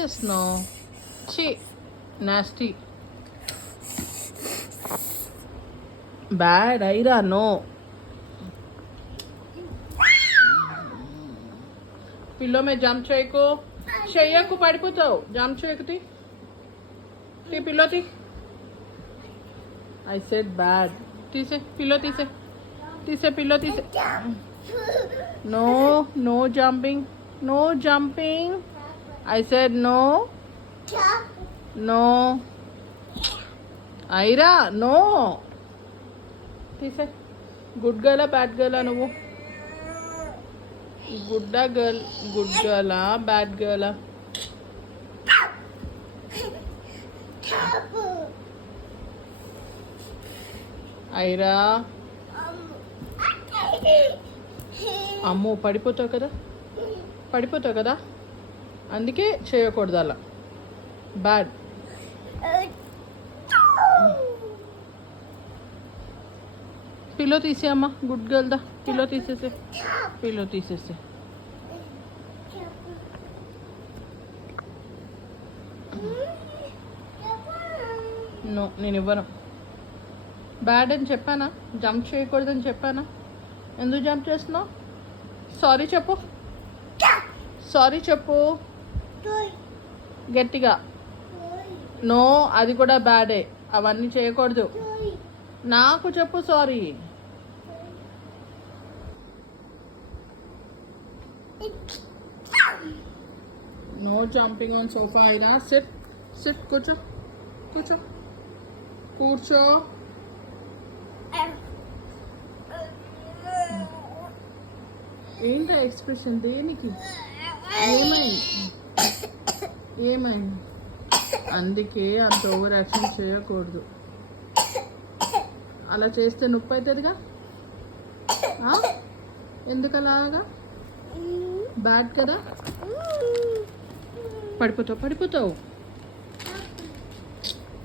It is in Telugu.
చేస్తున్నావు? ఛీ, nasty. Bad Aira, no. Pillow మే జంప్ చేయకు, చెయ్యకు, పడిపోతావు. జంప్ చేయకు, తీ పిల్లో తీ. I said bad. తీసే పిల్లో, తీసే పిల్లో, తీసే. No, no jumping, no jumping. I said no, no. Aira, no. తీసే. గుడ్ గర్లా బ్యాడ్ గర్లా నువ్వు? గుడ్డా గర్ల్, గుడ్ గర్లా బ్యాడ్ గర్లా? ఐరా, అమ్మో పడిపోతావు కదా, అందుకే చేయకూడదు అలా. బ్యాడ్. పిల్లో తీసే అమ్మా, గుడ్ గర్ల్ దా. పిల్లో తీసేసే. నో, నేను ఇవ్వను. బ్యాడ్ అని చెప్పానా? జంప్ చేయకూడదని చెప్పానా? ఎందుకు జంప్ చేస్తున్నావు? సారీ చెప్పు గట్టిగా. నో, అది కూడా బ్యాడే. అవన్నీ చేయకూడదు. నాకు చెప్పు sorry. No jumping on sofa. అయినా సిట్, కూర్చో. ఏంటా ఎక్స్ప్రెషన్? దేనికి? ఏమైంది? అందుకే అంత ఓవర్ యాక్షన్ చేయకూడదు. అలా చేస్తే నొప్పి అవుతుందిగా. ఎందుకు అలాగా? బ్యాడ్ కదా. పడిపోతావు.